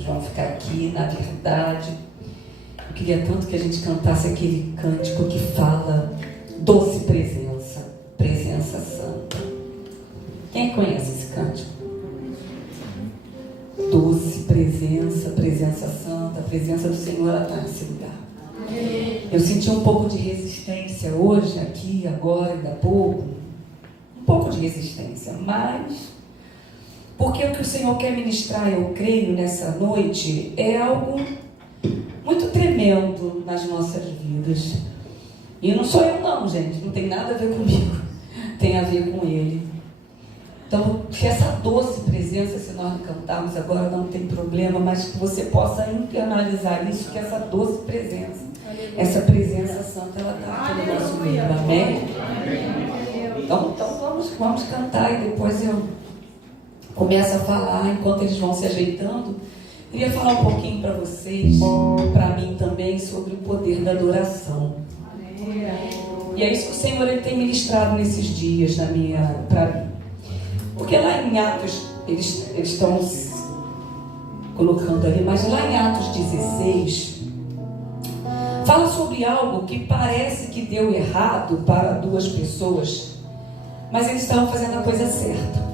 Eles vão ficar aqui, na verdade. Eu queria tanto que a gente cantasse aquele cântico que fala doce presença, presença santa. Quem conhece esse cântico? Doce presença, presença santa, a presença do Senhor está nesse lugar. Eu senti um pouco de resistência hoje, aqui, agora, ainda há pouco. Um pouco de resistência, mas porque o que o Senhor quer ministrar, eu creio, nessa noite, é algo muito tremendo nas nossas vidas. E não sou eu não, gente, não tem nada a ver comigo, tem a ver com Ele. Então, que essa doce presença, se nós não cantarmos agora, não tem problema, mas que você possa internalizar isso, que essa doce presença, essa presença santa, ela está aqui no nosso meio. Amém? Então vamos cantar e depois eu começo a falar enquanto eles vão se ajeitando. Queria falar um pouquinho para vocês, para mim também, sobre o poder da adoração. E é isso que o Senhor ele tem ministrado nesses dias para mim. Porque lá em Atos, eles estão colocando ali, mas lá em Atos 16, fala sobre algo que parece que deu errado para duas pessoas, mas eles estavam fazendo a coisa certa.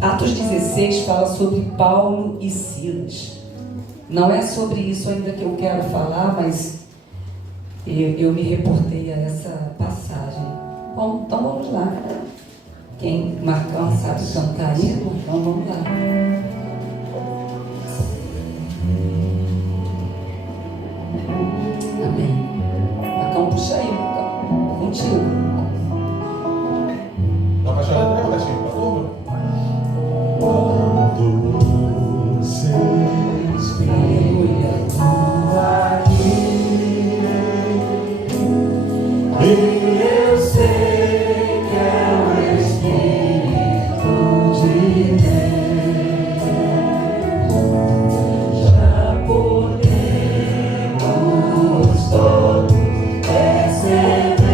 Atos 16 fala sobre Paulo e Silas. Não é sobre isso ainda que eu quero falar, mas eu me reportei a essa passagem. Bom, então vamos lá. Quem Marcão sabe cantar aí, então vamos lá. Amém. Marcão, puxa aí, Marcão. Contigo. Dá pra chorar até o restinho, por favor? Quando você Aleluia. e eu sei que é o Espírito de Deus, já podemos todos perceber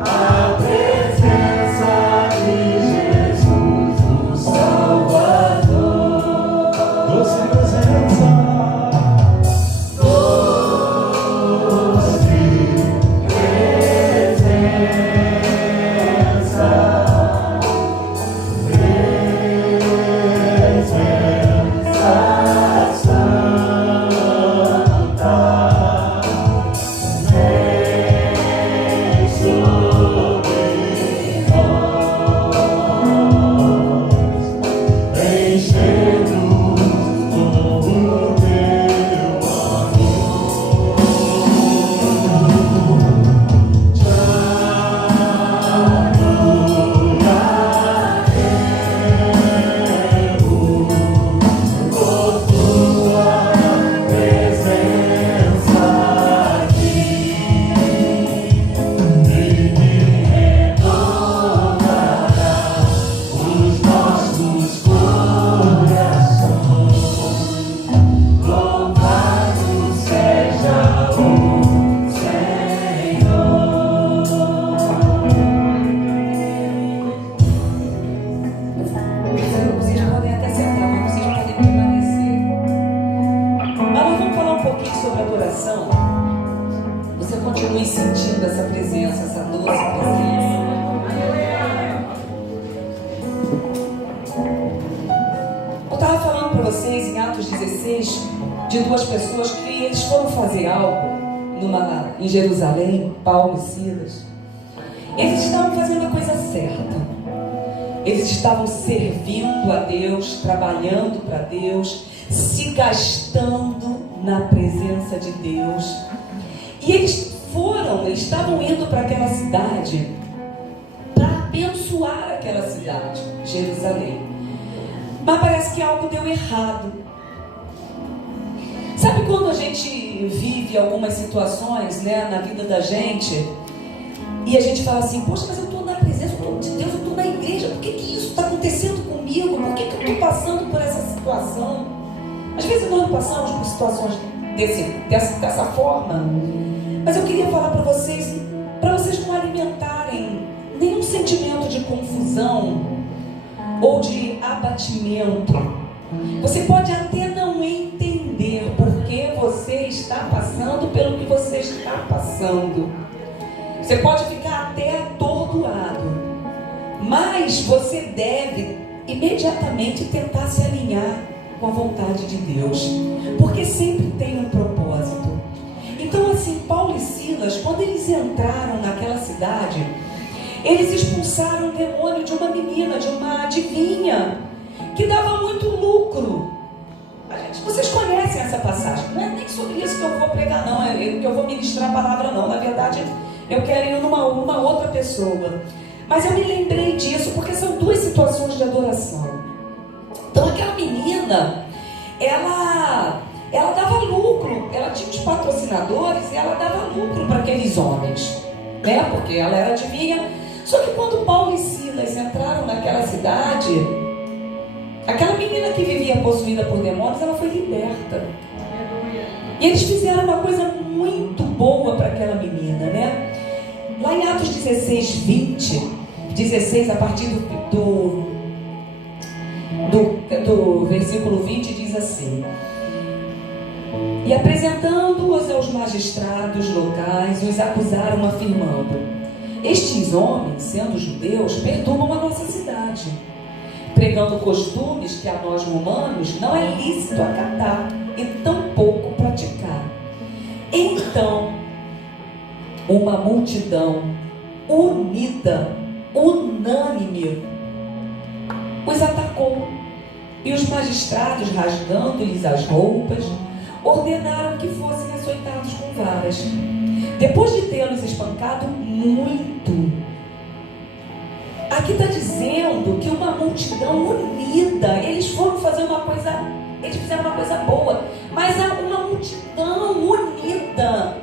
a presença de Jesus, o Salvador. Doce presença. Em Jerusalém, Paulo e Silas, eles estavam fazendo a coisa certa. Eles estavam servindo a Deus, trabalhando para Deus, se gastando na presença de Deus. E eles estavam indo para aquela cidade para abençoar aquela cidade, Jerusalém. Mas parece que algo deu errado. Sabe quando a gente vive algumas situações, né, na vida da gente, e a gente fala assim, poxa, mas eu estou na presença de Deus, eu estou na igreja, por que isso está acontecendo comigo? Por que eu estou passando por essa situação? Às vezes nós não passamos por situações dessa forma, mas eu queria falar para vocês não alimentarem nenhum sentimento de confusão ou de abatimento. Você pode até não entender porque você está passando pelo que você está passando. Você pode ficar até atordoado, mas você deve imediatamente tentar se alinhar com a vontade de Deus, porque sempre tem um propósito. Então assim, Paulo e Silas, quando eles entraram naquela cidade, eles expulsaram o demônio de uma menina, de uma adivinha, que dava muito lucro. Vocês conhecem essa passagem, não é nem sobre isso que eu vou pregar não, que eu vou ministrar a palavra não, na verdade eu quero ir numa outra pessoa. Mas eu me lembrei disso porque são duas situações de adoração. Então aquela menina, ela dava lucro, ela tinha os patrocinadores e ela dava lucro para aqueles homens, né? Porque ela era adivinha. Só que quando Paulo e Silas entraram naquela cidade, aquela menina que vivia possuída por demônios, ela foi liberta. E eles fizeram uma coisa muito boa para aquela menina, né? Lá em Atos 16, 20, 16, a partir do versículo 20, diz assim: e apresentando-os aos magistrados locais, os acusaram afirmando: estes homens, sendo judeus, perturbam a nossa cidade, pregando costumes que a nós romanos não é lícito acatar e tampouco praticar. Então uma multidão unida, unânime, os atacou, e os magistrados, rasgando-lhes as roupas, ordenaram que fossem açoitados com varas. Depois de tê-los espancado muito, aqui está dizendo que uma multidão unida, eles foram fazer uma coisa, eles fizeram uma coisa boa, mas uma multidão unida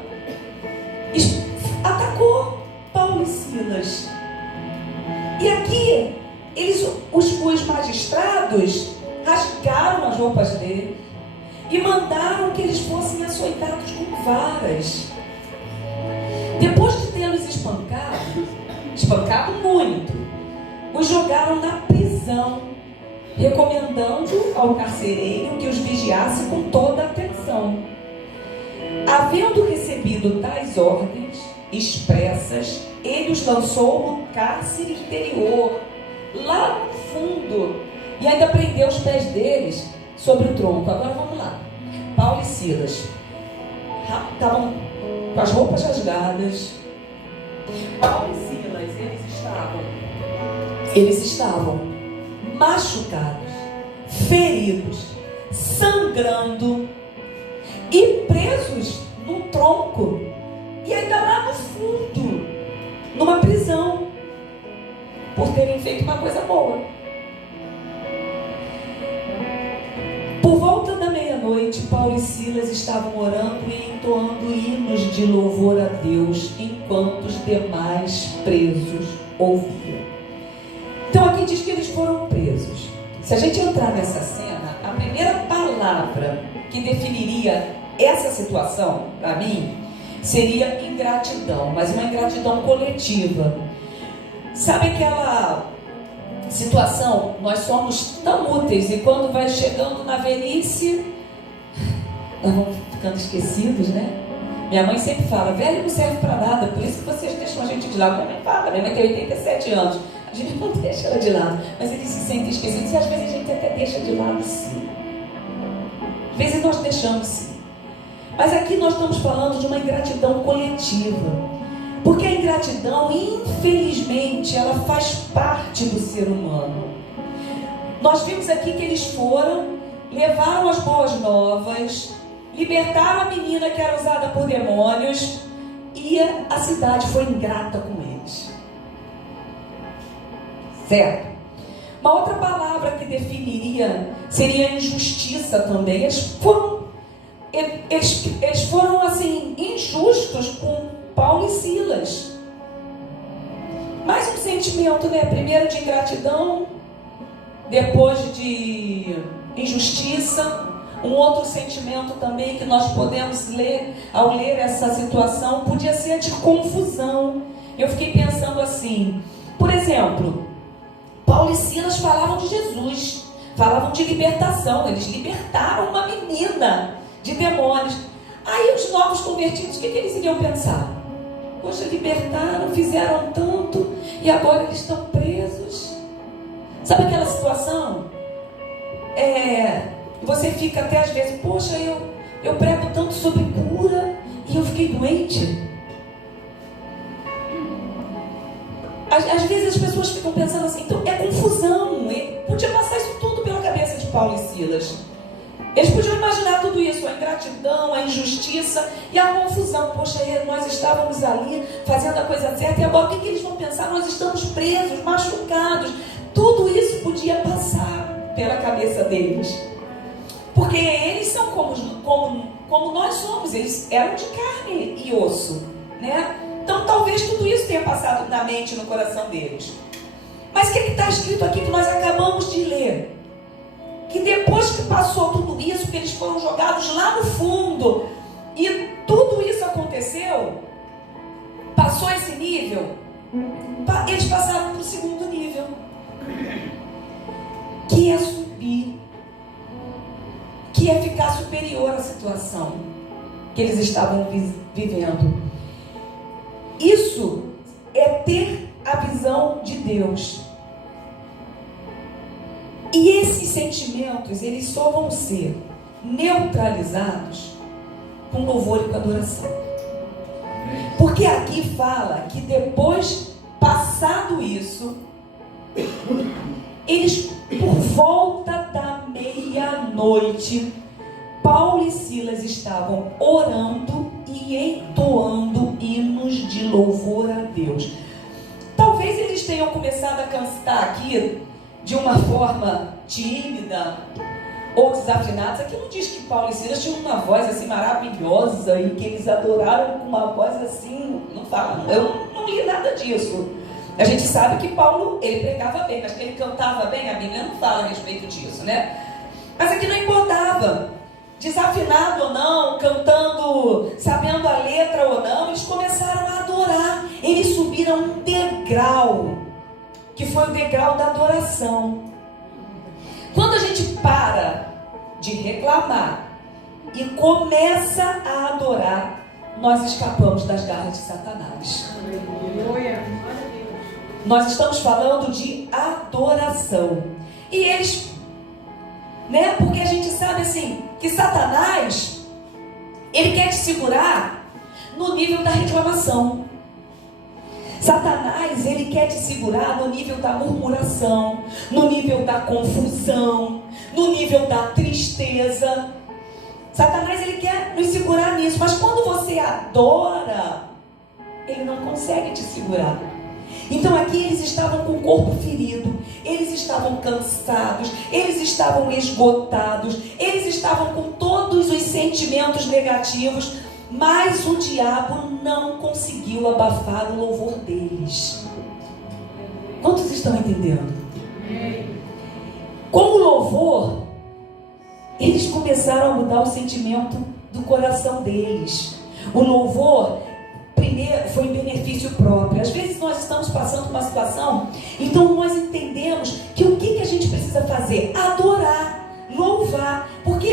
atacou Paulo e Silas. E aqui os magistrados rasgaram as roupas dele e mandaram que eles fossem açoitados com varas. Depois de tê-los espancado muito, os jogaram na prisão, recomendando ao carcereiro que os vigiasse com toda a atenção. Havendo recebido tais ordens expressas, ele os lançou no cárcere interior, lá no fundo, e ainda prendeu os pés deles sobre o tronco. Agora vamos lá. Paulo e Silas estavam com as roupas rasgadas. Paulo e Silas, eles estavam machucados, feridos, sangrando e presos num tronco, e ainda lá no fundo, numa prisão, por terem feito uma coisa boa. Por volta da meia-noite, Paulo e Silas estavam orando e entoando hinos de louvor a Deus, enquanto os demais presos ouviam. Então aqui diz que eles foram presos. Se a gente entrar nessa cena, a primeira palavra que definiria essa situação, para mim, seria ingratidão, mas uma ingratidão coletiva. Sabe aquela situação? Nós somos tão úteis e quando vai chegando na velhice, nós vamos ficando esquecidos, né? Minha mãe sempre fala: velho não serve para nada, por isso que vocês deixam a gente de lado. Minha mãe fala, minha mãe tem 87 anos, a gente não deixa ela de lado, mas eles se sentem esquecidos e às vezes a gente até deixa de lado, sim. Às vezes nós deixamos, sim. Mas aqui nós estamos falando de uma ingratidão coletiva, porque a ingratidão, infelizmente, ela faz parte do ser humano. Nós vimos aqui que eles foram, levaram as boas novas, libertaram a menina que era usada por demônios, e a cidade foi ingrata com eles. Certo? Uma outra palavra que definiria seria injustiça também. Eles foram assim, injustos com Paulo e Silas. Mais um sentimento, né? Primeiro de ingratidão, depois de injustiça. Um outro sentimento também que nós podemos ler ao ler essa situação podia ser de confusão. Eu fiquei pensando assim, por exemplo, Paulo e Silas falavam de Jesus, falavam de libertação. Eles libertaram uma menina de demônios. Aí os novos convertidos, o que eles iriam pensar? Poxa, libertaram, fizeram tanto e agora eles estão presos. Sabe aquela situação? Você fica até às vezes, poxa, eu prego tanto sobre cura e eu fiquei doente. Às vezes as pessoas ficam pensando assim, então é confusão. Podia passar isso tudo pela cabeça de Paulo e Silas. Eles podiam imaginar tudo isso, a ingratidão, a injustiça e a confusão. Poxa, nós estávamos ali fazendo a coisa certa e agora o que eles vão pensar? Nós estamos presos, machucados. Tudo isso podia passar pela cabeça deles. Porque eles são como nós somos, eles eram de carne e osso, né? Então talvez tudo isso tenha passado na mente e no coração deles. Mas o que está escrito aqui que nós acabamos de ler? Que depois que passou tudo isso, que eles foram jogados lá no fundo e tudo isso aconteceu, passou esse nível, eles passaram para o segundo nível, que é subir, que é ficar superior à situação que eles estavam vivendo. Isso é ter a visão de Deus. E esses sentimentos, eles só vão ser neutralizados com louvor e com adoração. Porque aqui fala que depois, passado isso, eles, por volta da meia-noite, Paulo e Silas estavam orando e entoando hinos de louvor a Deus. Talvez eles tenham começado a cantar aqui de uma forma tímida ou desafinados. Aqui não diz que Paulo e Silas tinham uma voz assim maravilhosa e que eles adoraram com uma voz assim, não fala, eu não li nada disso. A gente sabe que Paulo, ele pregava bem, mas que ele cantava bem, a Bíblia não fala a respeito disso, né? Mas aqui não importava, desafinado ou não, cantando, sabendo a letra ou não, eles começaram a adorar. Eles subiram um degrau, que foi o degrau da adoração. Quando a gente para de reclamar e começa a adorar, nós escapamos das garras de Satanás. Nós estamos falando de adoração. E eles, né? Porque a gente sabe assim, que Satanás, ele quer te segurar no nível da reclamação. Satanás, ele quer te segurar no nível da murmuração, no nível da confusão, no nível da tristeza. Satanás, ele quer nos segurar nisso, mas quando você adora, ele não consegue te segurar. Então aqui eles estavam com o corpo ferido, eles estavam cansados, eles estavam esgotados, eles estavam com todos os sentimentos negativos, mas o diabo não conseguiu abafar o louvor deles. Quantos estão entendendo? Com o louvor, eles começaram a mudar o sentimento do coração deles. O louvor, primeiro, foi em benefício próprio. Às vezes nós estamos passando por uma situação, então nós entendemos que o que a gente precisa fazer? Adorar, louvar, porque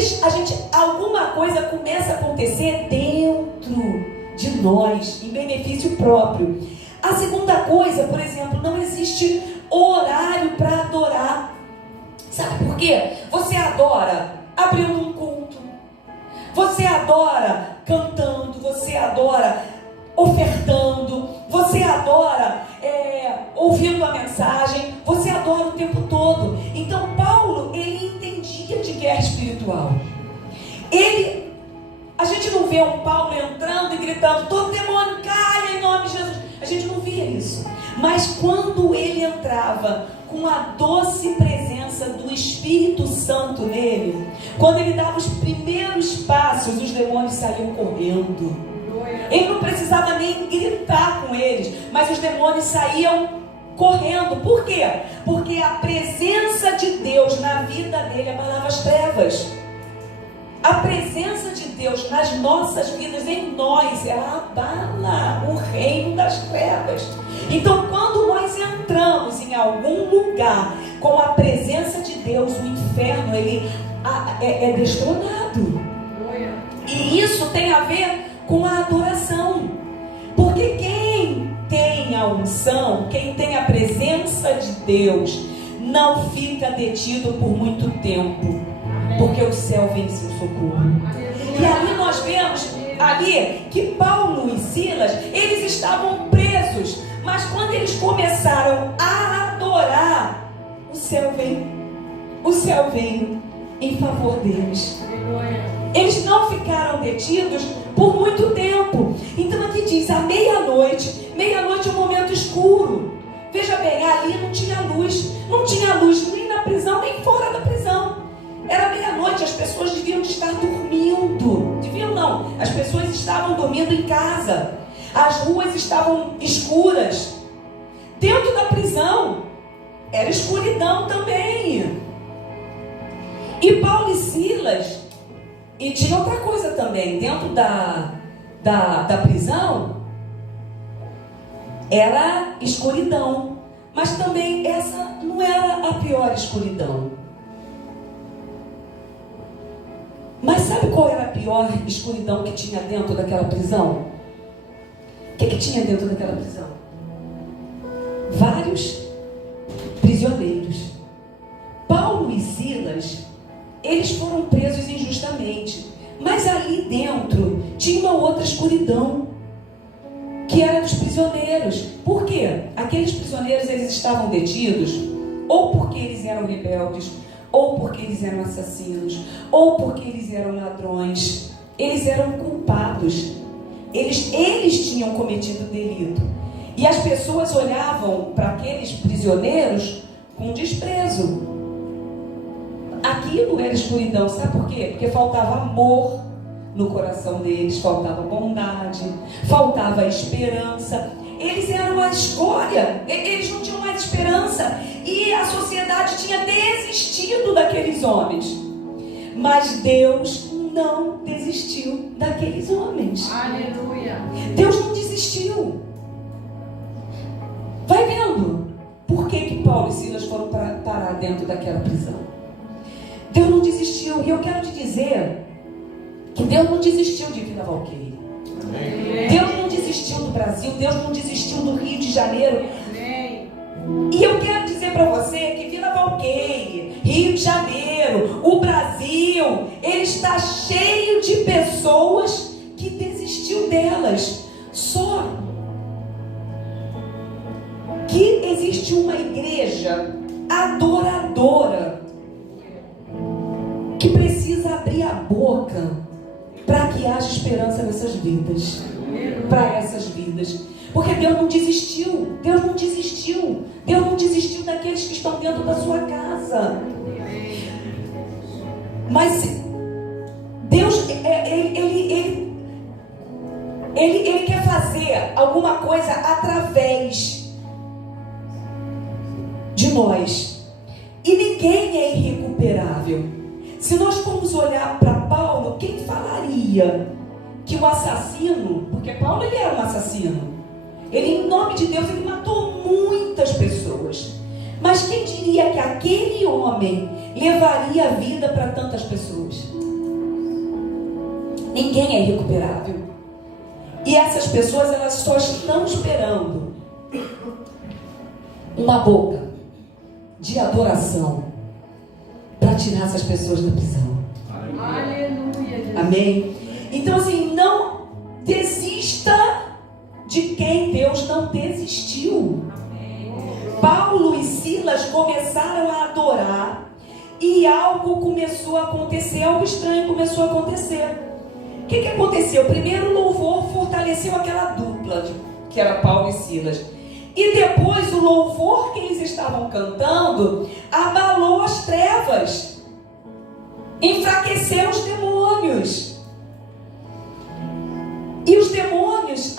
alguma coisa começa a acontecer dentro de nós, em benefício próprio. A segunda coisa, por exemplo, não existe horário para adorar. Sabe por quê? Você adora abrindo um culto, você adora cantando, você adora ofertando, você adora ouvindo a mensagem, você adora o tempo todo. Então Paulo, ele entendia de guerra espiritual. A gente não vê um Paulo entrando e gritando, todo demônio caia em nome de Jesus. A gente não via isso. Mas quando ele entrava com a doce presença do Espírito Santo nele, quando ele dava os primeiros passos, os demônios saíam correndo. Ele não precisava nem gritar com eles, mas os demônios saíam correndo. Por quê? Porque a presença de Deus na vida dele abalava as trevas. A presença de Deus nas nossas vidas, em nós, ela abala o reino das trevas. Então, quando nós entramos entramos em algum lugar com a presença de Deus, o inferno ele é destronado. E isso tem a ver com a adoração. Porque quem tem a unção, quem tem a presença de Deus, não fica detido por muito tempo, porque o céu vem em seu socorro. E ali nós vemos ali que Paulo e Silas, eles estavam presos, mas quando eles começaram a adorar, o céu veio em favor deles. Eles não ficaram detidos por muito tempo. Então aqui diz, à meia-noite é um momento escuro. Veja bem, ali não tinha luz nem na prisão, nem fora da prisão. Era meia-noite, as pessoas deviam estar dormindo. As pessoas estavam dormindo em casa. As ruas estavam escuras. Dentro da prisão, era escuridão também. E Paulo e Silas, e tinha outra coisa também, dentro da prisão, era escuridão. Mas também essa não era a pior escuridão. Mas sabe qual era a pior escuridão que tinha dentro daquela prisão? O que tinha dentro daquela prisão? Vários prisioneiros. Paulo e Silas, eles foram presos injustamente. Mas ali dentro tinha uma outra escuridão, que era dos prisioneiros. Por quê? Aqueles prisioneiros, eles estavam detidos ou porque eles eram rebeldes, ou porque eles eram assassinos, ou porque eles eram ladrões. Eles eram culpados. Eles tinham cometido delito. E as pessoas olhavam para aqueles prisioneiros com desprezo. Aquilo era escuridão. Sabe por quê? Porque faltava amor no coração deles, faltava bondade, faltava esperança. Eles eram a escória, eles não tinham mais esperança. E a sociedade tinha desistido daqueles homens. Mas Deus não desistiu daqueles homens. Aleluia. Deus não desistiu. Vai vendo por que Paulo e Silas foram parar dentro daquela prisão. Deus não desistiu. E eu quero te dizer que Deus não desistiu de Vila Valqueire. Deus não desistiu do Brasil. Deus não desistiu do Rio de Janeiro. E eu quero dizer para você que Vila Valqueire, Rio de Janeiro, o Brasil, ele está cheio de pessoas que desistiu delas. Só que existe uma igreja adoradora que precisa abrir a boca para que haja esperança nessas vidas, para essas vidas. Porque Deus não desistiu. Deus não desistiu. Deus não desistiu daqueles que estão dentro da sua casa. Mas Deus, ele quer fazer alguma coisa através de nós. E ninguém é irrecuperável. Se nós formos olhar para Paulo, quem falaria que o assassino, porque Paulo ele era um assassino, ele, em nome de Deus, ele matou muitas pessoas. Mas quem diria que aquele homem levaria a vida para tantas pessoas? Ninguém é irrecuperável. E essas pessoas, elas só estão esperando uma boca de adoração para tirar essas pessoas da prisão. Aleluia. Amém? Então, assim, não desista de quem Deus não desistiu. Paulo e Silas começaram a adorar e algo começou a acontecer, algo estranho começou a acontecer. O que aconteceu? Primeiro, o louvor fortaleceu aquela dupla, que era Paulo e Silas. E depois o louvor que eles estavam cantando abalou as trevas, enfraqueceu os demônios. E os demônios,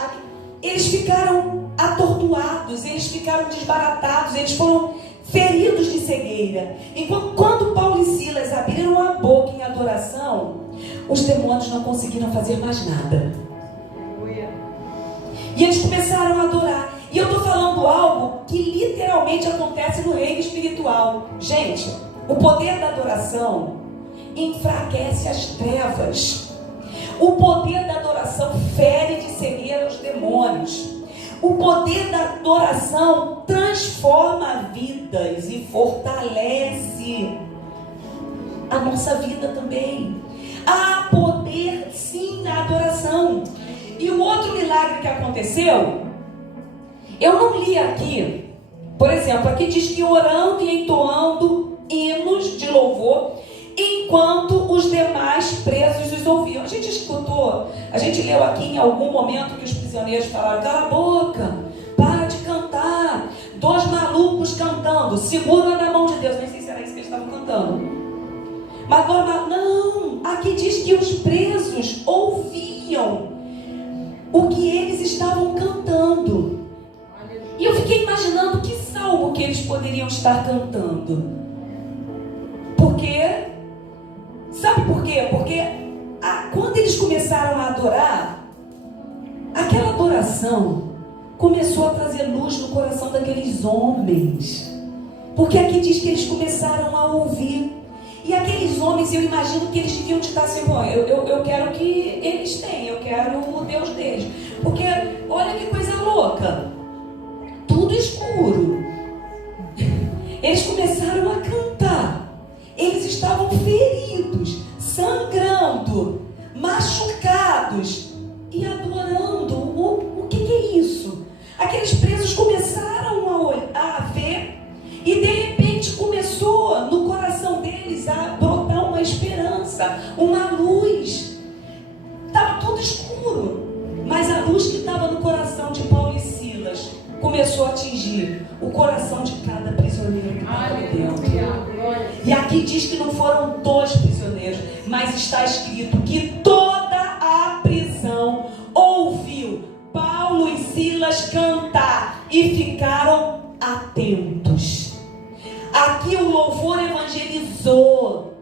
eles ficaram atordoados, eles ficaram desbaratados, eles foram feridos de cegueira. Enquanto quando Paulo e Silas abriram a boca em adoração, os demônios não conseguiram fazer mais nada. E eles começaram a adorar. E eu estou falando algo que literalmente acontece no reino espiritual. Gente, o poder da adoração enfraquece as trevas. O poder da adoração fere de cegueira os demônios. O poder da adoração transforma vidas e fortalece a nossa vida também. Há poder sim na adoração. E o outro milagre que aconteceu, eu não li aqui, por exemplo, aqui diz que orando e entoando hinos de louvor, enquanto os demais presos os ouviam. A gente escutou, a gente leu aqui em algum momento que os prisioneiros falaram: cala a boca, para de cantar. 2 malucos cantando, segura na mão de Deus. Nem sei se era isso que eles estavam cantando. Mas não, aqui diz que os presos ouviam o que eles estavam cantando. E eu fiquei imaginando que salmo que eles poderiam estar cantando. Porque, sabe por quê? Porque quando eles começaram a adorar, aquela adoração começou a trazer luz no coração daqueles homens. Porque aqui diz que eles começaram a ouvir. E aqueles homens, eu imagino que eles deviam estar assim: bom, eu quero que eles tenham, eu quero o Deus deles. Porque olha que coisa louca, tudo escuro. Eles começaram a cantar. Eles estavam feridos, sangrando, machucados e adorando. O que é isso? Aqueles presos começaram a ver, e de repente começou no coração deles a brotar uma esperança, uma luz. Estava tudo escuro, mas a luz que estava no coração de Paulo e Silas começou a atingir o coração de cada prisioneiro que estava dentro. E aqui diz que não foram 2 prisioneiros, mas está escrito que toda a prisão ouviu Paulo e Silas cantar e ficaram atentos. Aqui o louvor evangelizou.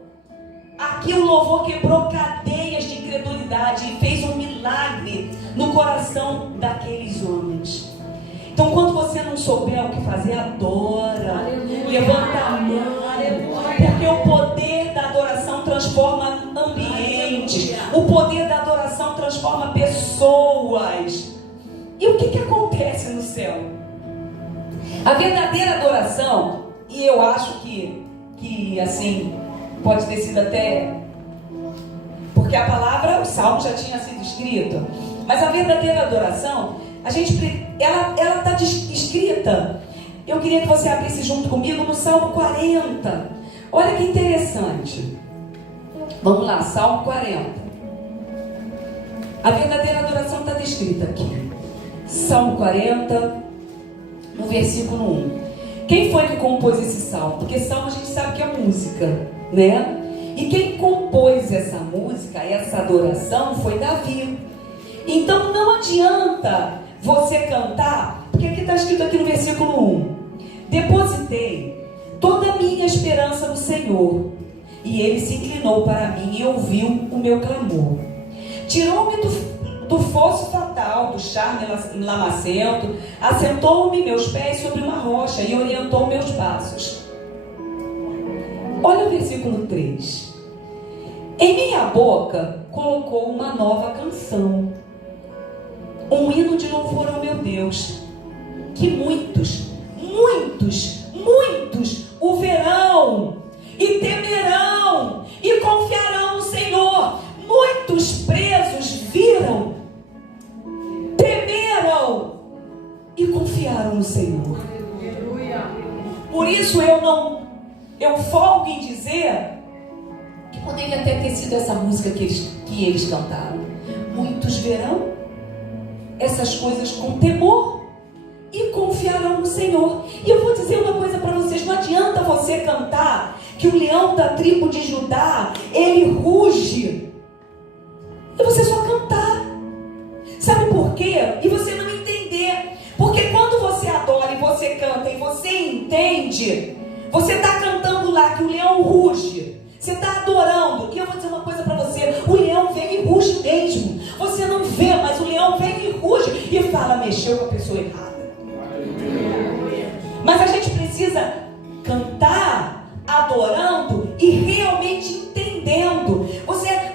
Aqui o louvor quebrou cadeias de incredulidade e fez um milagre no coração daqueles homens. Então, quando você não souber o que fazer, adora. Aleluia. Levanta a mão. Aleluia. Porque o poder da adoração transforma ambientes. O poder da adoração transforma pessoas. E o que acontece no céu? A verdadeira adoração, e eu acho que assim, pode ter sido até... Porque a palavra, o salmo já tinha sido escrito. Mas a verdadeira adoração, ela está escrita. Eu queria que você abrisse junto comigo no Salmo 40. Olha que interessante. Vamos lá, Salmo 40. A verdadeira adoração está descrita aqui. Salmo 40, no versículo 1. Quem foi que compôs esse salmo? Porque salmo a gente sabe que é música, né? E quem compôs essa música, essa adoração, foi Davi. Então não adianta você cantar, porque aqui está escrito aqui no versículo 1: depositei toda a minha esperança no Senhor, e Ele se inclinou para mim e ouviu o meu clamor. Tirou-me do fosso fatal, do charme lamacento, assentou-me meus pés sobre uma rocha e orientou meus passos. Olha o versículo 3. Em minha boca colocou uma nova canção, um hino de louvor ao meu Deus, que muitos o verão e temerão e confiarão no Senhor. Muitos presos viram, temeram e confiaram no Senhor. Por isso eu folgo em dizer que poderia até ter sido essa música que eles cantaram. Muitos verão essas coisas com temor e confiarão no Senhor. E eu vou dizer uma coisa para vocês: não adianta você cantar que o leão da tribo de Judá, ele ruge, e você só cantar. Sabe por quê? E você não entender. Porque quando você adora e você canta e você entende, você está cantando lá que o leão ruge, você está adorando. E eu vou dizer uma coisa para você: o leão vem e ruge mesmo. Você não vê, mas o leão vem e ruge e fala: mexeu com a pessoa errada. Mas a gente precisa cantar adorando e realmente entendendo.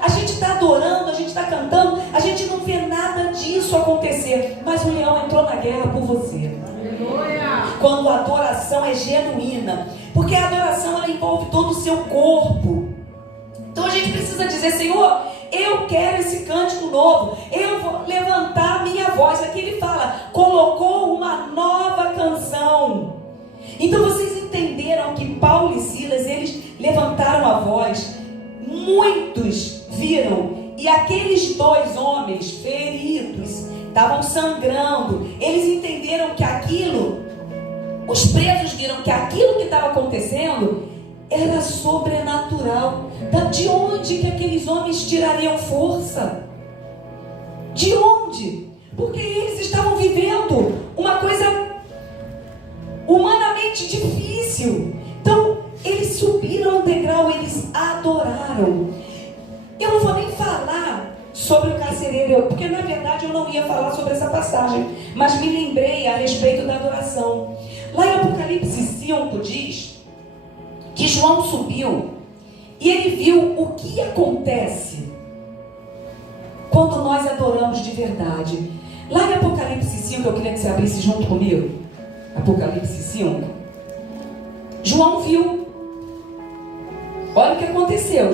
A gente está adorando, a gente está cantando, a gente não vê nada disso acontecer, mas o leão entrou na guerra por você. Quando a adoração é genuína, porque a adoração ela envolve todo o seu corpo. Então a gente precisa dizer: Senhor, eu quero esse cântico novo, eu vou levantar a minha voz. Aqui ele fala, colocou uma nova canção. Então vocês entenderam que Paulo e Silas, eles levantaram a voz, muitos viram, e aqueles dois homens feridos, estavam sangrando, eles entenderam que aquilo, os presos viram que aquilo que estava acontecendo era sobrenatural. De onde que aqueles homens tirariam força? De onde? Porque eles estavam vivendo uma coisa humanamente difícil. Então, eles subiram um degrau, eles adoraram. Eu não vou nem falar sobre o carcereiro, porque na verdade eu não ia falar sobre essa passagem, mas me lembrei a respeito da adoração. Lá em Apocalipse 5 diz que João subiu e ele viu o que acontece quando nós adoramos de verdade. Lá em Apocalipse 5, eu queria que você abrisse junto comigo. Apocalipse 5. João viu. Olha o que aconteceu.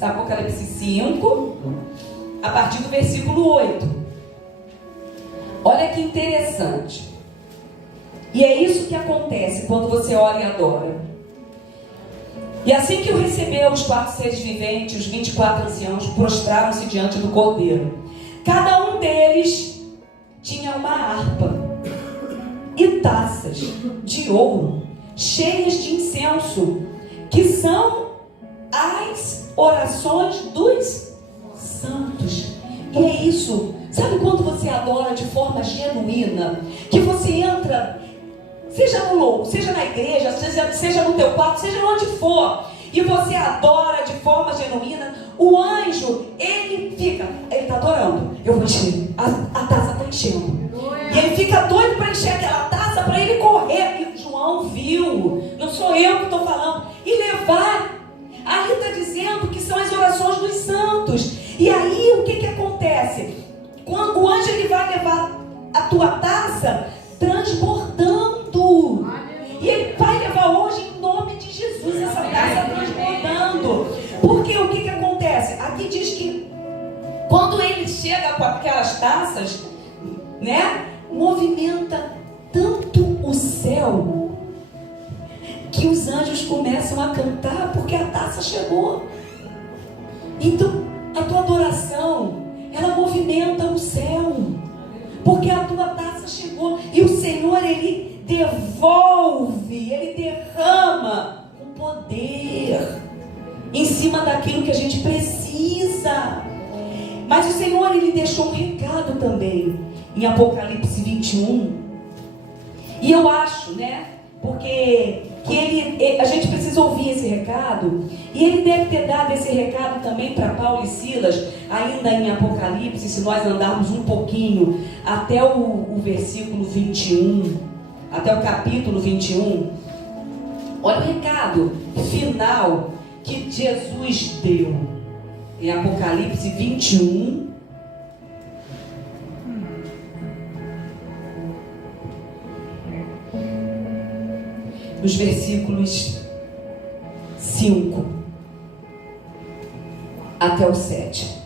Apocalipse 5, a partir do versículo 8. Olha que interessante. E é isso que acontece quando você ora e adora. E assim que o recebeu, os 4 seres viventes, os 24 anciãos, prostraram-se diante do Cordeiro. Cada um deles tinha uma harpa e taças de ouro, cheias de incenso, que são as orações dos santos. E é isso. Sabe quando você adora de forma genuína, que você entra, seja no louco, seja na igreja, seja no teu quarto, seja onde for, e você adora de forma genuína, o anjo, ele está adorando. Eu vou encher, a taça está enchendo. E ele fica doido para encher aquela taça, para ele correr. E João viu, não sou eu que estou falando, e levar. Ali está dizendo que são as orações dos santos. E aí o que acontece? Quando o anjo ele vai levar a tua taça transbordando. E ele vai levar hoje em nome de Jesus essa taça transbordando. Porque o que acontece? Aqui diz que quando ele chega com aquelas taças, né, movimenta tanto o céu que os anjos começam a cantar porque a taça chegou. Então a tua adoração, ela movimenta o céu porque a tua taça chegou. E o Senhor, ele devolve, ele derrama o poder em cima daquilo que a gente precisa. Mas o Senhor, ele deixou um recado também em Apocalipse 21. E eu acho, né, porque que a gente precisa ouvir esse recado. E ele deve ter dado esse recado também para Paulo e Silas, ainda em Apocalipse, se nós andarmos um pouquinho até o versículo 21, até o capítulo 21. Olha o recado final que Jesus deu em Apocalipse 21. Nos versículos 5 até o 7.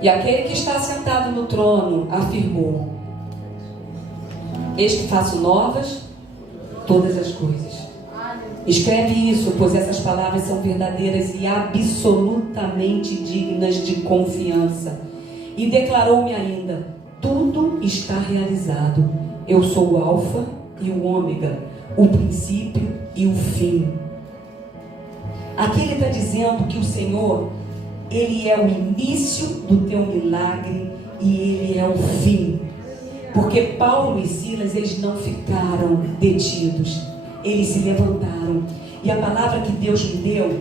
E aquele que está sentado no trono afirmou: eis que faço novas todas as coisas. Escreve isso, pois essas palavras são verdadeiras e absolutamente dignas de confiança. E declarou-me ainda: tudo está realizado. Eu sou o Alfa e o Ômega, o princípio e o fim. Aqui ele está dizendo que o Senhor, ele é o início do teu milagre e ele é o fim. Porque Paulo e Silas, eles não ficaram detidos, eles se levantaram. E a palavra que Deus me deu,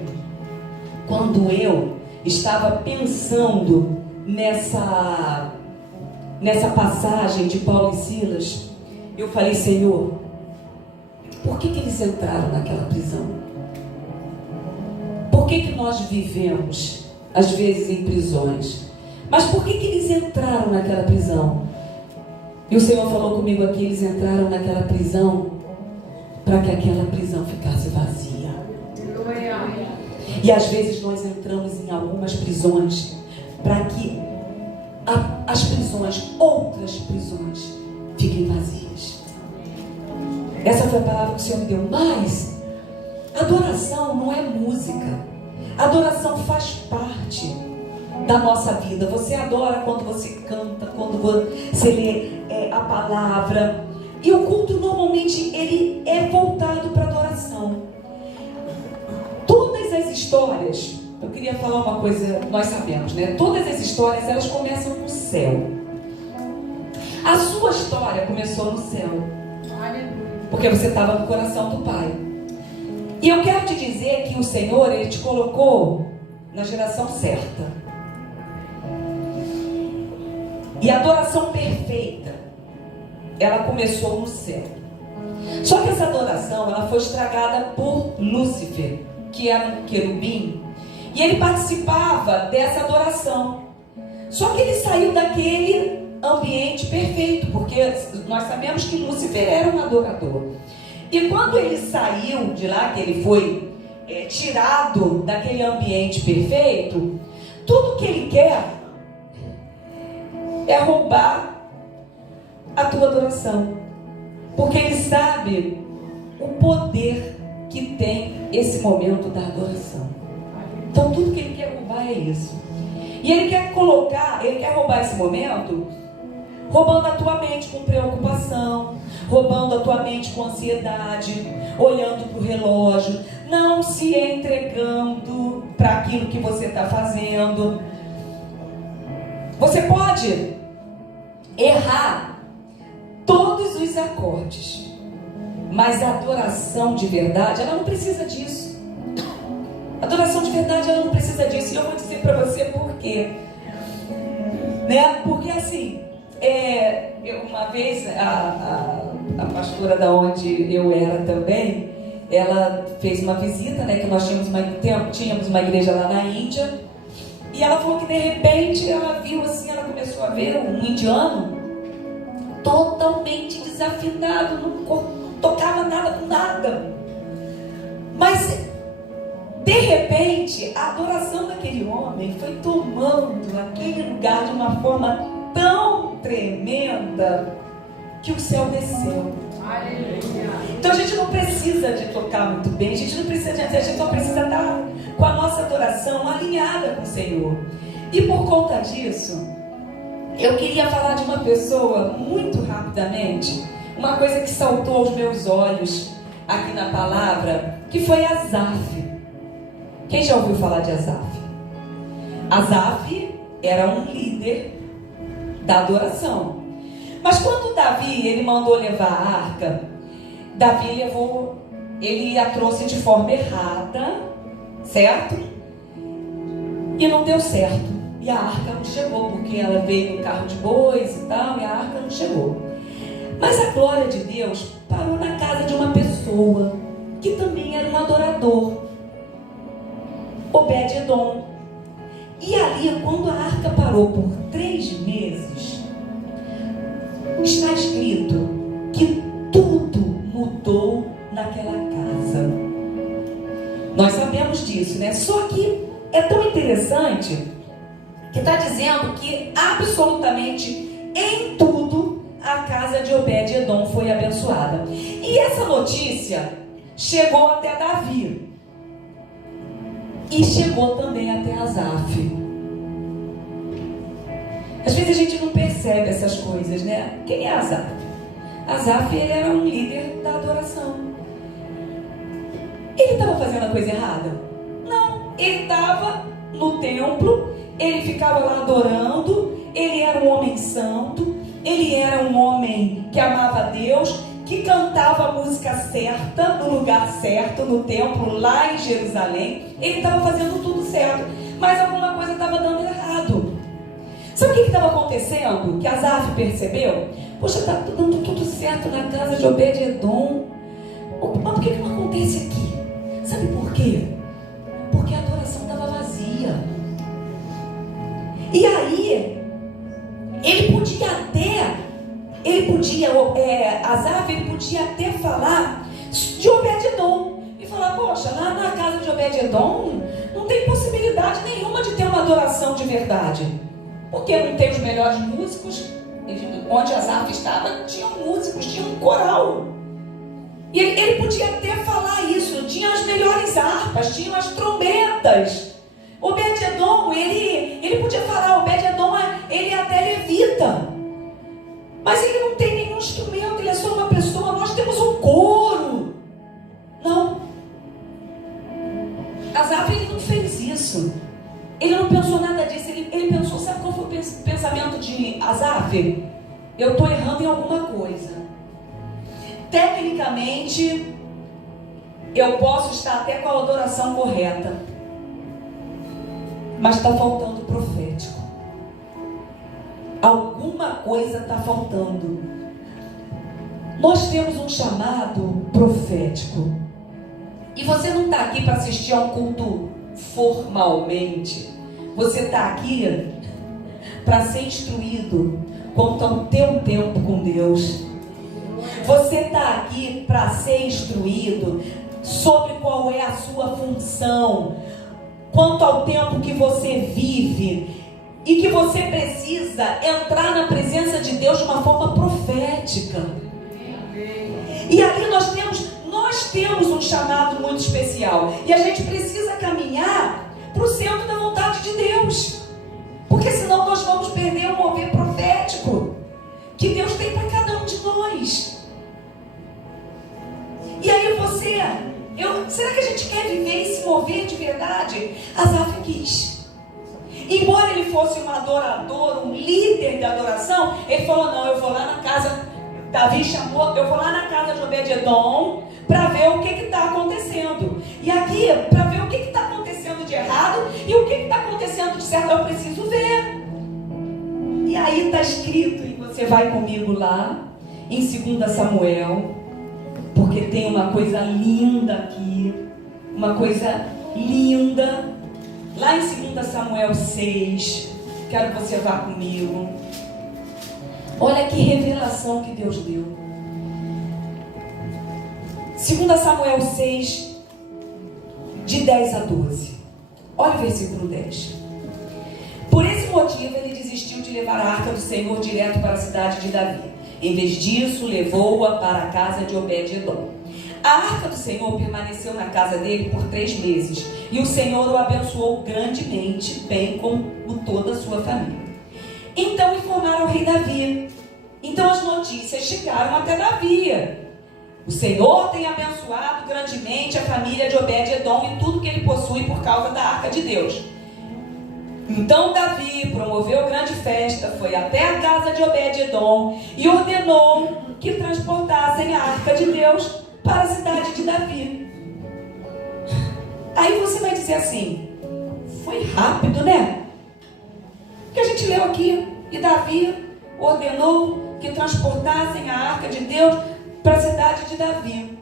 quando eu estava pensando nessa passagem de Paulo e Silas, eu falei: Senhor, por que eles entraram naquela prisão? Por que nós vivemos, às vezes, em prisões? Mas por que eles entraram naquela prisão? E o Senhor falou comigo aqui, eles entraram naquela prisão para que aquela prisão ficasse vazia. E às vezes nós entramos em algumas prisões para que as prisões, outras prisões, fiquem vazias. Essa foi a palavra que o Senhor me deu. Mas adoração não é música. Adoração faz parte da nossa vida. Você adora quando você canta, quando você lê a palavra. E o culto normalmente ele é voltado para adoração. Todas as histórias, eu queria falar uma coisa, nós sabemos, né? Todas as histórias, elas começam no céu. A sua história começou no céu, porque você estava no coração do Pai. E eu quero te dizer que o Senhor, Ele te colocou na geração certa. E a adoração perfeita, ela começou no céu. Só que essa adoração, ela foi estragada por Lúcifer, que era um querubim, e ele participava dessa adoração. Só que ele saiu daquele ambiente perfeito, porque nós sabemos que Lúcifer era um adorador. E quando ele saiu de lá, que ele foi tirado daquele ambiente perfeito, tudo que ele quer é roubar a tua adoração, porque ele sabe o poder que tem esse momento da adoração. Então tudo que ele quer roubar é isso. E ele quer roubar esse momento roubando a tua mente com preocupação, roubando a tua mente com ansiedade, olhando para o relógio, não se entregando para aquilo que você está fazendo. Você pode errar todos os acordes, mas a adoração de verdade, ela não precisa disso. A adoração de verdade, ela não precisa disso. E eu vou dizer para você por quê. Né? Porque assim, uma vez a pastora da onde eu era também, ela fez uma visita, né, que nós tínhamos uma igreja lá na Índia, e ela falou que de repente ela viu assim, ela começou a ver um indiano totalmente desafinado, não tocava nada com nada, mas de repente a adoração daquele homem foi tomando aquele lugar de uma forma tão tremenda que o céu desceu. Então a gente não precisa de tocar muito bem, a gente só precisa estar com a nossa adoração alinhada com o Senhor. E por conta disso, eu queria falar de uma pessoa muito rapidamente, uma coisa que saltou aos meus olhos aqui na palavra, que foi Asaf. Quem já ouviu falar de Asaf? Asaf era um líder da adoração. Mas quando Davi, ele mandou levar a arca, Davi ele a trouxe de forma errada, certo? E não deu certo. E a arca não chegou, porque ela veio no carro de bois e tal, e a arca não chegou. Mas a glória de Deus parou na casa de uma pessoa, que também era um adorador, Obed-edom. E ali, quando a arca parou por 3 meses, está escrito que tudo mudou naquela casa. Nós sabemos disso, né? Só que é tão interessante que está dizendo que absolutamente em tudo a casa de Obed-edom foi abençoada. E essa notícia chegou até Davi e chegou também até Asaf. Às vezes a gente não percebe essas coisas, né? Quem é Asaf? Asaf, ele era um líder da adoração. Ele estava fazendo a coisa errada? Não, ele estava no templo, ele ficava lá adorando, ele era um homem santo, ele era um homem que amava a Deus, que cantava a música certa, no lugar certo, no templo, lá em Jerusalém. Ele estava fazendo tudo certo, mas alguma coisa estava dando errado. Sabe o que estava acontecendo? Que Asaf percebeu? Poxa, está dando tudo certo na casa de Obed-edom. Mas por que não acontece aqui? Sabe por quê? Porque a adoração estava vazia. E aí, Asaf, ele podia até falar de Obed-edom. E falar, poxa, lá na casa de Obed-edom não tem possibilidade nenhuma de ter uma adoração de verdade. Porque não tem os melhores músicos. Onde Asaf estava, tinham músicos, tinha um coral. E ele podia até falar isso. Tinha as melhores harpas, tinham as trombetas. Obed-edom, ele podia falar, Obed-edom, ele é até levita. Mas ele não tem nenhum instrumento, ele é só uma pessoa. Nós temos um coro. Não. Asaf, ele não fez isso. Ele não pensou nada disso. Ele pensou, sabe qual foi o pensamento de Asaf? Eu estou errando em alguma coisa. Tecnicamente, eu posso estar até com a adoração correta, mas está faltando o profético. Alguma coisa está faltando. Nós temos um chamado profético. E você não está aqui para assistir a um culto formalmente. Você está aqui para ser instruído quanto ao teu tempo com Deus. Você está aqui para ser instruído sobre qual é a sua função, quanto ao tempo que você vive e que você precisa entrar na presença de Deus de uma forma profética. E aí nós temos um chamado muito especial e a gente precisa caminhar para o centro da vontade de Deus, porque senão nós vamos perder o mover profético que Deus tem para cada um de nós. E aí será que a gente quer viver e se mover de verdade? Asaf quis. Embora ele fosse um adorador, um líder da adoração, ele falou, não, eu vou lá na casa, Davi chamou, eu vou lá na casa de Obed-edom para ver o que está acontecendo. E aqui, para ver o que está acontecendo de errado e o que está acontecendo de certo, eu preciso ver. E aí está escrito, e você vai comigo lá, em 2 Samuel, porque tem uma coisa linda aqui, uma coisa linda, lá em 2 Samuel 6, quero que você vá comigo. Olha que revelação que Deus deu. 2 Samuel 6, de 10 a 12. Olha o versículo 10. Por esse motivo ele desistiu de levar a arca do Senhor direto para a cidade de Davi. Em vez disso, levou-a para a casa de Obed-edom. A arca do Senhor permaneceu na casa dele por 3 meses. E o Senhor o abençoou grandemente, bem como toda a sua família. Então informaram ao rei Davi. Então as notícias chegaram até Davi. O Senhor tem abençoado grandemente a família de Obed-edom e tudo que ele possui por causa da arca de Deus. Então Davi promoveu grande festa, foi até a casa de Obed-edom e ordenou que transportassem a arca de Deus para a cidade de Davi. Aí você vai dizer assim, foi rápido, né? Porque a gente leu aqui, e Davi ordenou que transportassem a arca de Deus para a cidade de Davi.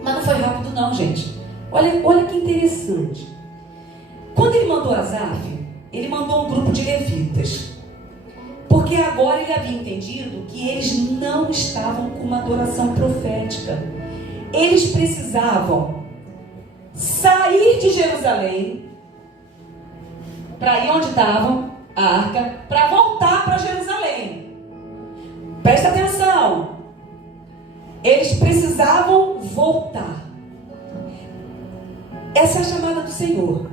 Mas não foi rápido não, gente. Olha que interessante. Quando ele mandou Asaf, ele mandou um grupo de levitas. Porque agora ele havia entendido que eles não estavam com uma adoração profética. Eles precisavam sair de Jerusalém para ir onde estavam a arca, para voltar para Jerusalém. Presta atenção. Eles precisavam voltar. Essa é a chamada do Senhor.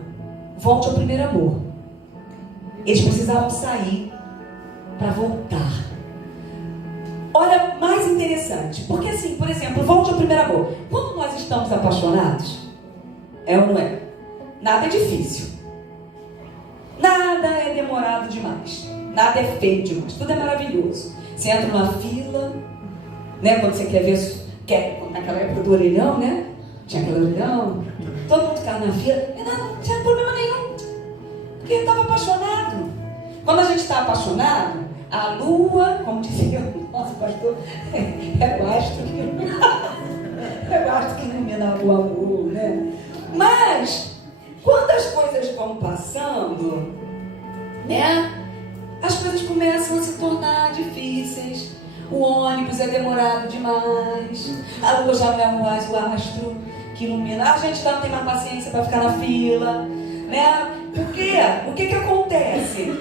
Volte ao primeiro amor. Eles precisavam sair para voltar. Olha, mais interessante. Porque assim, por exemplo, volte ao primeiro amor. Quando nós estamos apaixonados, é ou não é? Nada é difícil. Nada é demorado demais. Nada é feio demais. Tudo é maravilhoso. Você entra numa fila, né? Quando você quer ver, naquela época do orelhão, né? Tinha aquele orelhão. Todo mundo ficava na fila. E não tinha problema nenhum. Porque estava apaixonado. Quando a gente está apaixonado, a lua, como dizia o nosso pastor, é o astro. Eu acho que ilumina o amor, né? Mas, quando as coisas vão passando, né? As coisas começam a se tornar difíceis. O ônibus é demorado demais. A lua já não é mais o astro que ilumina. A gente já não tem mais paciência para ficar na fila, né? Por quê? O que acontece?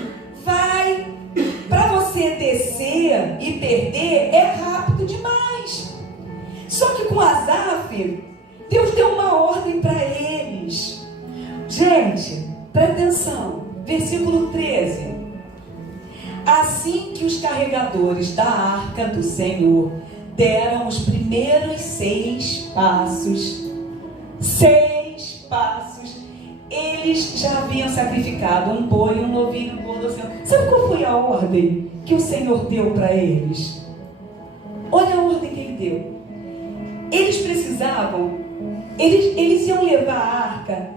Para você descer e perder, é rápido demais. Só que com Asaf, Deus deu uma ordem para eles. Gente, presta atenção. Versículo 13. Assim que os carregadores da arca do Senhor deram os primeiros 6 passos, eles já haviam sacrificado um boi e um novilho no bolo do Senhor. Sabe qual foi a ordem que o Senhor deu para eles? Olha a ordem que Ele deu. Eles precisavam, eles iam levar a arca,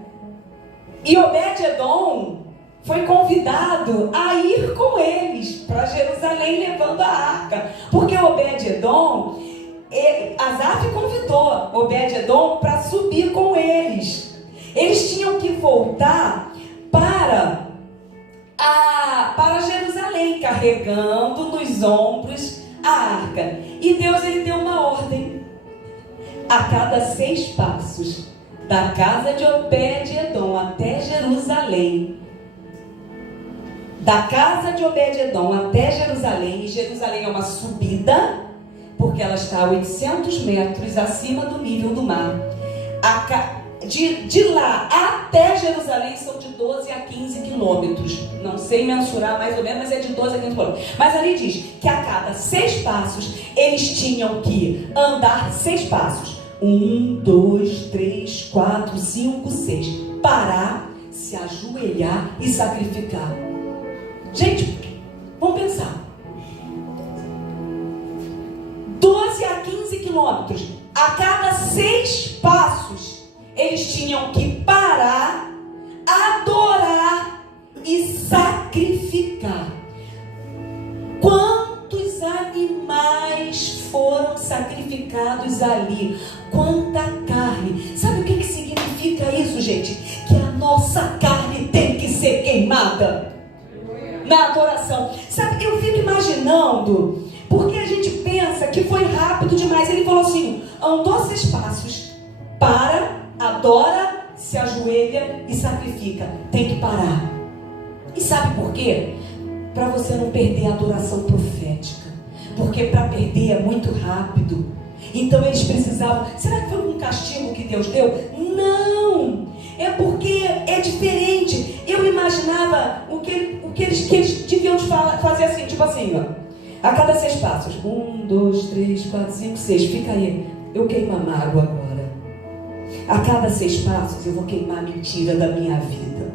e Obed-Edom foi convidado a ir com eles para Jerusalém levando a arca, porque Obed-Edom, Asaf convidou Obed-Edom para subir com eles. Eles tinham que voltar para Jerusalém, carregando nos ombros a arca. E Deus, Ele deu uma ordem. A cada 6 passos, da casa de Obed-Edom até Jerusalém, da casa de Obed-Edom até Jerusalém, e Jerusalém é uma subida, porque ela está a 800 metros acima do nível do mar. De lá até Jerusalém são de 12 a 15 quilômetros. Não sei mensurar mais ou menos, mas é de 12 a 15 quilômetros. Mas ali diz que a cada 6 passos, eles tinham que andar 6 passos. 1, 2, 3, 4, 5, 6. Parar, se ajoelhar e sacrificar. Gente, vamos pensar. 12 a 15 quilômetros. A cada 6 passos, eles tinham que parar, adorar e sacrificar. Quantos animais foram sacrificados ali? Quanta carne. Sabe o que significa isso, gente? Que a nossa carne tem que ser queimada na adoração. Sabe, eu fico imaginando, porque a gente pensa que foi rápido demais. Ele falou assim: andou 6 passos, para, adora, se ajoelha e sacrifica. Tem que parar. E sabe por quê? Para você não perder a adoração profética. Porque para perder é muito rápido. Então eles precisavam. Será que foi um castigo que Deus deu? Não! É porque é diferente. Eu imaginava o que eles deviam fazer assim, tipo assim, ó. A cada 6 passos. 1, 2, 3, 4, 5, 6. Fica aí. Eu queimo a mágoa agora. A cada 6 passos eu vou queimar a mentira da minha vida.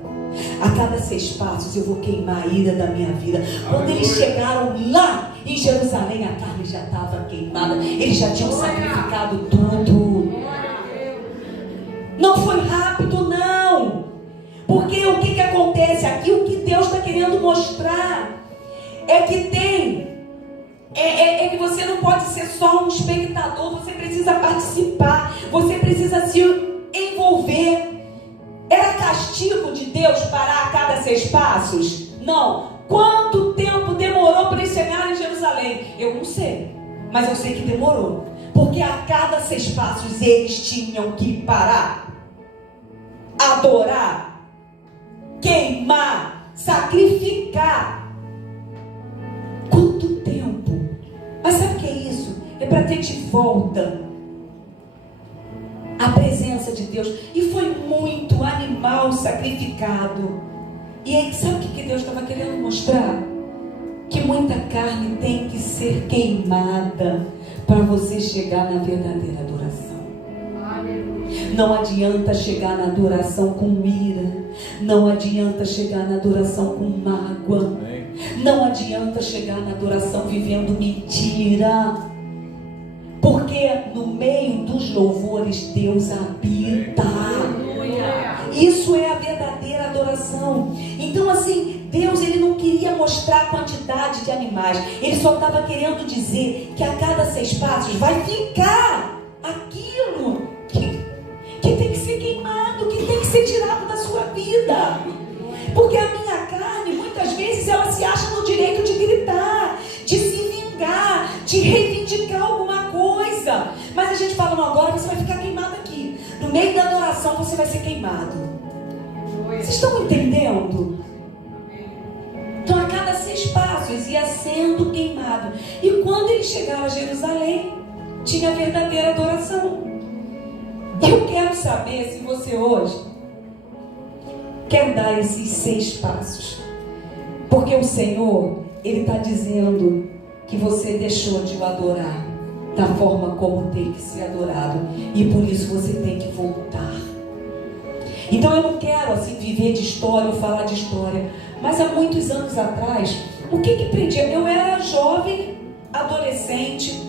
A cada 6 passos eu vou queimar a ira da minha vida. Quando eles chegaram lá em Jerusalém, a carne já estava queimada. Eles já tinham sacrificado tudo. Não foi rápido, não. Porque o que acontece aqui? O que Deus está querendo mostrar é que que você não pode ser só um espectador. Você precisa participar. Você precisa se envolver. Era castigo de Deus parar a cada 6 passos? Não. Quanto tempo demorou para eles chegarem em Jerusalém? Eu não sei, mas eu sei que demorou. Porque a cada 6 passos eles tinham que parar, adorar, queimar, sacrificar. Quanto tempo? Mas sabe o que é isso? É para ter de volta a presença de Deus. E foi muito animal sacrificado. E aí, sabe o que Deus estava querendo mostrar? Que muita carne tem que ser queimada para você chegar na verdadeira adoração. Não adianta chegar na adoração com ira. Não adianta chegar na adoração com mágoa. Não adianta chegar na adoração vivendo mentira. Porque no meio dos louvores Deus habita. Isso é a verdadeira adoração. Então assim, Deus ele não queria mostrar a quantidade de animais. Ele só estava querendo dizer que a cada 6 passos vai ficar aquilo. vida. Porque a minha carne, muitas vezes, ela se acha no direito de gritar, de se vingar, de reivindicar alguma coisa. Mas a gente fala, não, agora você vai ficar queimado aqui. No meio da adoração você vai ser queimado. Vocês estão entendendo? Então a cada 6 passos ia sendo queimado. E quando ele chegava a Jerusalém, tinha verdadeira adoração. Eu quero saber se você hoje quer dar esses 6 passos. Porque o Senhor, Ele está dizendo que você deixou de o adorar da forma como tem que ser adorado. E por isso você tem que voltar. Então eu não quero assim viver de história ou falar de história. Mas há muitos anos atrás, o que prendia? Eu era jovem, adolescente,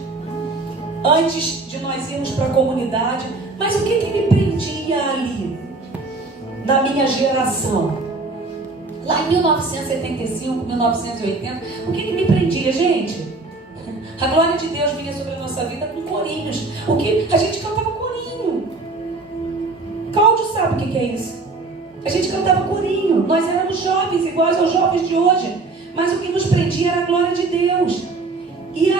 antes de nós irmos para a comunidade. Mas o que me prendia ali? Na minha geração, lá em 1975, 1980, o que me prendia, gente? A glória de Deus vinha sobre a nossa vida com corinhos. O que? A gente cantava corinho. Cláudio sabe o que é isso? A gente cantava corinho. Nós éramos jovens, iguais aos jovens de hoje. Mas o que nos prendia era a glória de Deus. E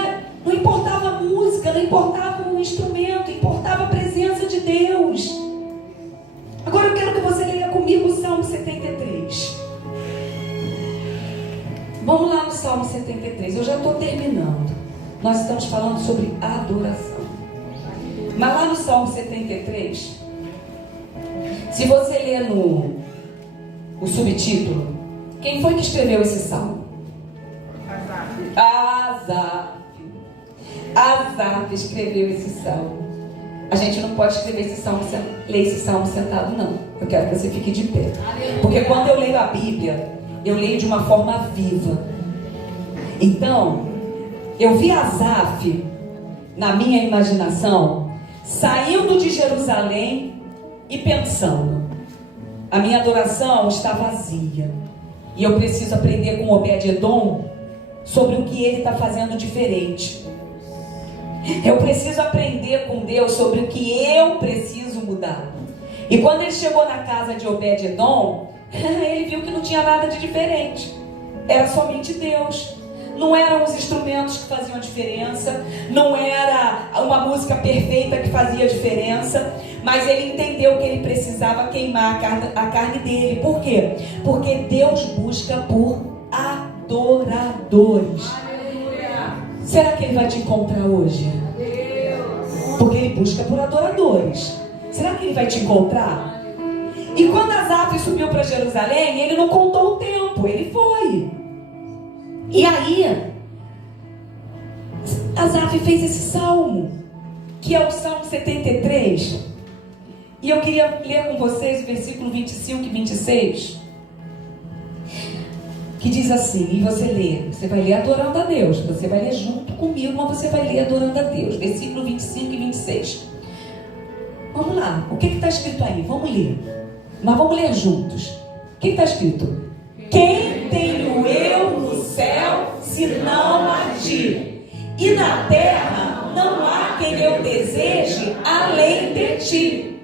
não importava a música, não importava o instrumento, importava a presença de Deus. Agora eu quero que você leia comigo o Salmo 73. Vamos lá no Salmo 73. Eu já estou terminando. Nós estamos falando sobre adoração. Mas lá no Salmo 73, se você ler no subtítulo, quem foi que escreveu esse salmo? Asaf escreveu esse salmo. A gente não pode escrever esse salmo, ler esse salmo sentado, não. Eu quero que você fique de pé. Porque quando eu leio a Bíblia, eu leio de uma forma viva. Então, eu vi Asaf, na minha imaginação, saindo de Jerusalém e pensando: a minha adoração está vazia. E eu preciso aprender com Obed-Edom sobre o que ele está fazendo diferente. Eu preciso aprender com Deus sobre o que eu preciso mudar. E quando ele chegou na casa de Obed-Edom, ele viu que não tinha nada de diferente. Era somente Deus. Não eram os instrumentos que faziam a diferença. Não era uma música perfeita que fazia a diferença. Mas ele entendeu que ele precisava queimar a carne dele. Por quê? Porque Deus busca por adoradores. Será que ele vai te encontrar hoje? Porque ele busca por adoradores. Será que ele vai te encontrar? E quando Asaf subiu para Jerusalém, ele não contou o tempo, ele foi. E aí, Asaf fez esse salmo, que é o Salmo 73. E eu queria ler com vocês o versículo 25 e 26. Que diz assim, e você lê, você vai ler adorando a Deus, você vai ler junto comigo, mas você vai ler adorando a Deus, versículo 25 e 26. Vamos lá, o que está escrito aí? Vamos ler, mas vamos ler juntos. O que está escrito? Quem tenho eu no céu, senão a ti? E na terra não há quem eu deseje além de ti.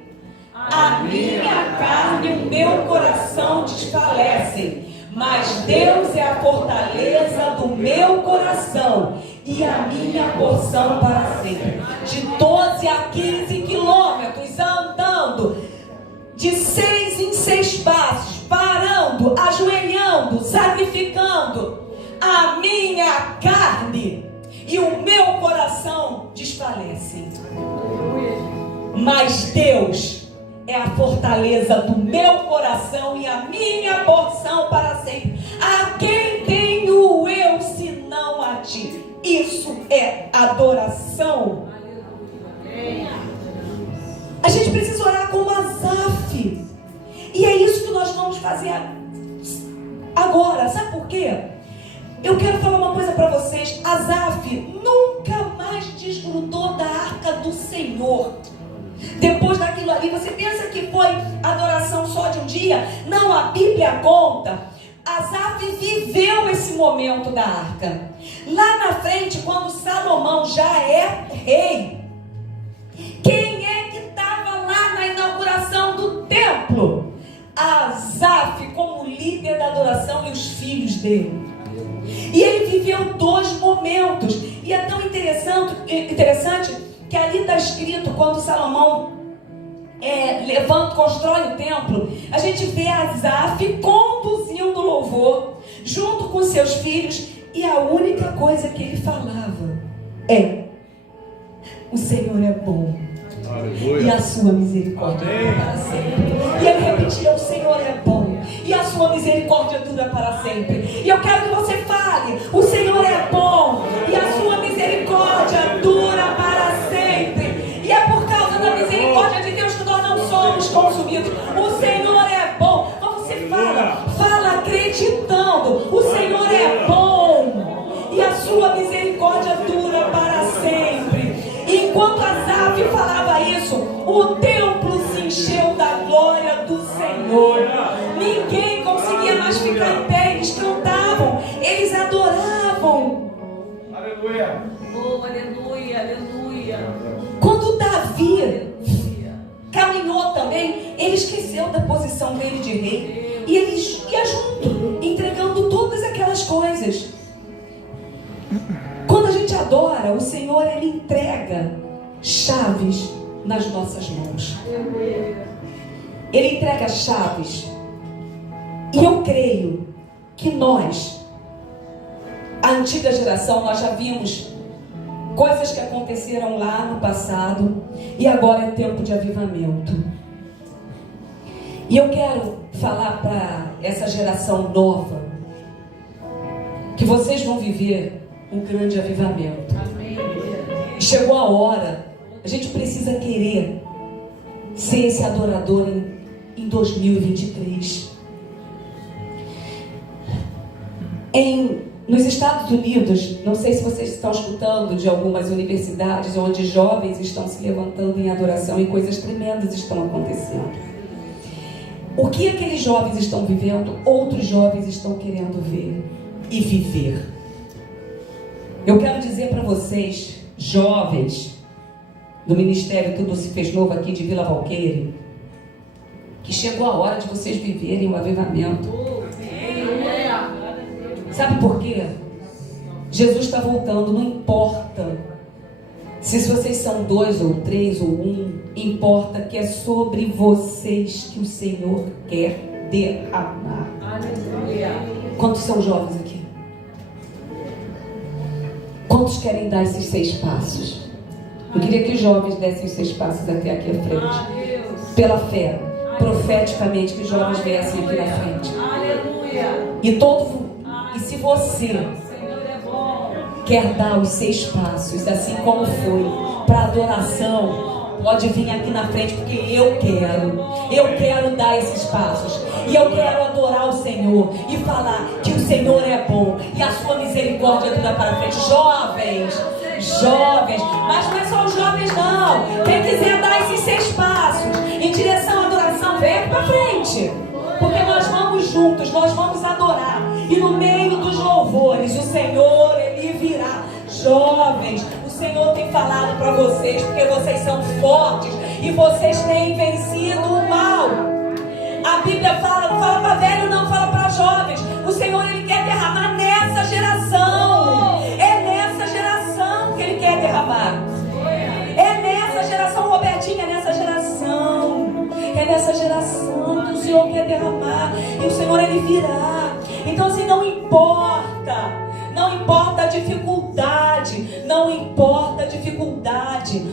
A minha carne e o meu coração desfalecem, mas Deus é a fortaleza do meu coração e a minha porção para sempre. De 12 a 15 quilômetros andando, de 6 em 6 passos, parando, ajoelhando, sacrificando, a minha carne e o meu coração desfalecem. Mas Deus é a fortaleza do meu coração e a minha porção para sempre. A quem tenho eu senão a ti? Isso é adoração. A gente precisa orar como Asaf. E é isso que nós vamos fazer agora. Sabe por quê? Eu quero falar uma coisa para vocês. Asaf nunca mais desgrudou da arca do Senhor. Depois daquilo ali, você pensa que foi adoração só de um dia? Não, a Bíblia conta. Asaf viveu esse momento da arca. Lá na frente, quando Salomão já é rei, quem é que estava lá na inauguração do templo? Asaf. líder da adoração e os filhos dele. E ele viveu 2 momentos. E é tão interessante que ali está escrito, quando Salomão constrói o templo, a gente vê Asaf conduzindo o louvor junto com seus filhos, e a única coisa que ele falava é: o Senhor é bom. Aleluia. E a sua misericórdia dura para sempre. E ele repetia: o Senhor é bom e a sua misericórdia dura para sempre. E eu quero que você fale: o Senhor é bom e a sua misericórdia dura para sempre. E é por causa da misericórdia de Deus que nós não somos consumidos. O Senhor é bom. Então você fala acreditando: o Senhor é bom e a sua misericórdia dura para sempre. E enquanto Asaf falava isso, o templo se encheu da glória do Senhor. Ninguém conseguia mais ficar em pé. Eles cantavam, eles adoravam. Aleluia. Oh, aleluia, aleluia. Quando Davi caminhou também, ele esqueceu da posição dele de rei, e ele ia junto, entregando todas aquelas coisas. Quando a gente adora o Senhor, ele entrega chaves nas nossas mãos. Ele entrega chaves. E eu creio que nós, a antiga geração, nós já vimos coisas que aconteceram lá no passado, e agora é tempo de avivamento. E eu quero falar para essa geração nova que vocês vão viver um grande avivamento. Chegou a hora. A gente precisa querer ser esse adorador em 2023. Nos Estados Unidos, não sei se vocês estão escutando de algumas universidades onde jovens estão se levantando em adoração e coisas tremendas estão acontecendo. O que aqueles jovens estão vivendo, outros jovens estão querendo ver e viver. Eu quero dizer para vocês, jovens do Ministério Tudo Se Fez Novo aqui de Vila Valqueire, que chegou a hora de vocês viverem o avivamento. Sabe por quê? Jesus está voltando. Não importa se vocês são 2 ou 3 ou 1, importa que é sobre vocês que o Senhor quer derramar. Quantos são jovens aqui? Quantos querem dar esses 6 passos? Eu queria que os jovens dessem os 6 passos até aqui à frente. Pela fé, profeticamente, que os jovens viessem aqui na frente. E se você quer dar os 6 passos, assim como foi para adoração, pode vir aqui na frente, porque eu quero dar esses passos, e eu quero adorar o Senhor e falar que o Senhor é bom e a sua misericórdia dura para frente. Jovens, mas não é só os jovens não. Quem quiser dar esses 6 passos em direção à adoração, vem aqui para frente, porque nós vamos juntos, nós vamos adorar, e no meio dos louvores o Senhor, Ele virá. Jovens, o Senhor tem falado para vocês, porque vocês são fortes e vocês têm vencido o mal. A Bíblia fala, não fala para velho, não, fala para jovens. O Senhor, Ele quer derramar nessa geração. É nessa geração que Ele quer derramar. É nessa geração, Robertinha, é nessa geração. É nessa geração que o Senhor quer derramar. E o Senhor, Ele virá. Então assim, não importa a dificuldade,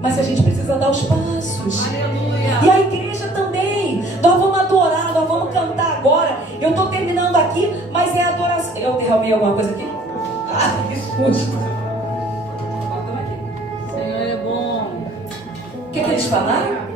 mas a gente precisa dar os passos. Aleluia. E a igreja também, nós vamos adorar, nós vamos cantar agora. Eu estou terminando aqui, mas é adoração. Eu derramei alguma coisa aqui? Ah, que susto. Senhor é bom. O que eles falaram?